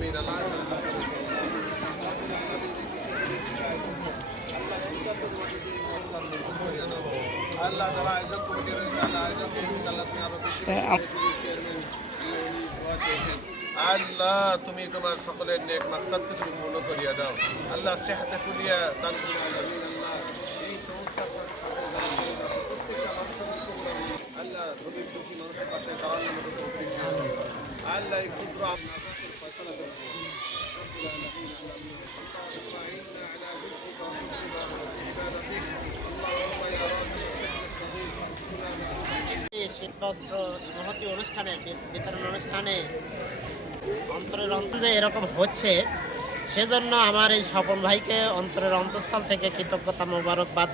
আমিন। আল্লাহ যারা আয়োজক কমিটি রয়েছে, আল্লাহ আয়োজক কমিটি আল্লাহ তুমি আরো বেশি আল্লাহ তুমি তোমার সকলের নেক মাকসাদকে তুমি পূর্ণ করিয়া দাও। আল্লাহ সেহাতে কুলিয়া দান করুন। এই সমস্যা আল্লাহ ধনী দুঃখী মানুষের পাশে দাঁড়ানোর মতো তৌফিক দিও। আল্লাহ এই ক্ষুদ্র আপনাদের ফয়সালা করুন। শীতবস্ত্র মহতী অনুষ্ঠানে বিতরণ অনুষ্ঠানে অন্তরের অন্তরে এরকম হচ্ছে, সেজন্য আমার এই স্বপন ভাইকে অন্তরের অন্তঃস্থল থেকে কৃতজ্ঞতা মোবারকবাদ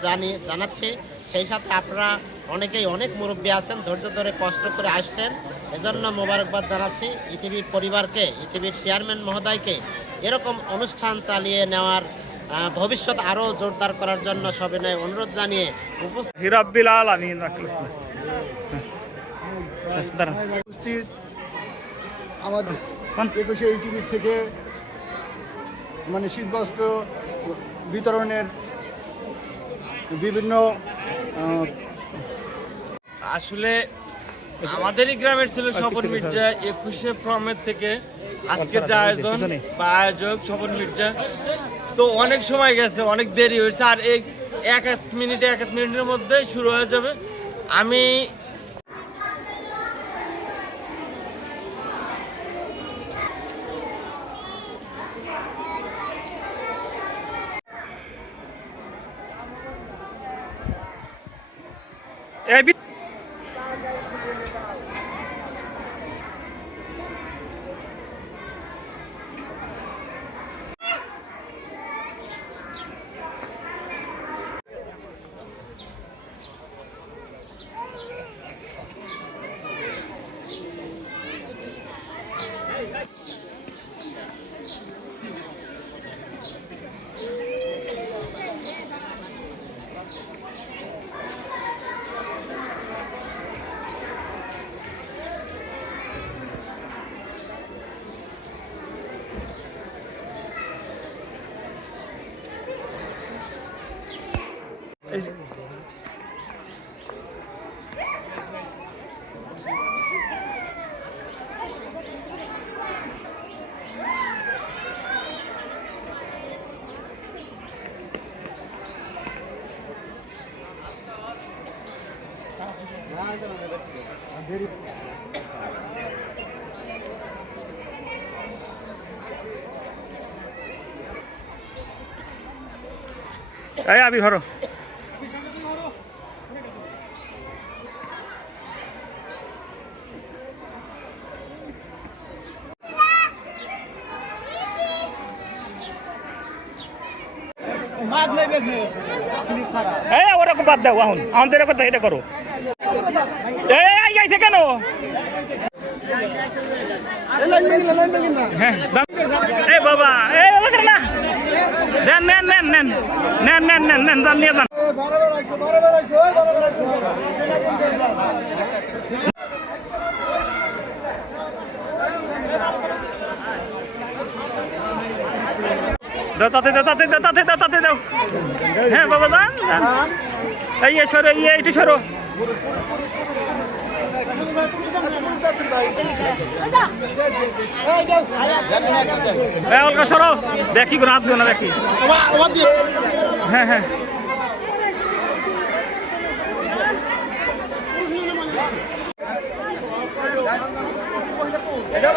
জানাচ্ছি। সেই সাথে আপনারা অনেকেই অনেক মুরব্বী আছেন, ধৈর্য ধরে কষ্ট করে আসছেন, এজন্য মোবারকবাদ জানাচ্ছি। ইটিভির পরিবারকে, ইটিভির চেয়ারম্যান মহোদয়কে এরকম অনুষ্ঠান চালিয়ে নেওয়ার ভবিষ্যৎ আরও জোরদার করার জন্য সবিনয় অনুরোধ জানিয়ে হিরাব্বিল আলামিন উপস্থিত আমাদের 21 ইটিভির থেকে শীতবস্ত্র বিতরণের বিভিন্ন আসলে আমাদেরই গ্রামের ছিল স্বপন মির্জা। 21শে ফর্মের থেকে আজকের যে আয়োজন বা আয়োজক স্বপন মির্জা, তো অনেক সময় গেছে, অনেক দেরি হয়েছে, আর এই এক মিনিটের মধ্যে শুরু হয়ে যাবে। আমি আবি ধরো ওরকম বাদ দাও, আমাদের কথা এটা করো। এই কেন বাবা দেন নেন নেন নেন নেন নেন নেন নেন যান নিয়ে যান। দাও তাতে দাও তাতে দাও তাতে দাও তাতে দাও। হ্যাঁ বাবা দান এই সরো এইটু সরো। অলকা সরো, দেখি কোনো হাত দিও না, দেখি। হ্যাঁ হ্যাঁ এটা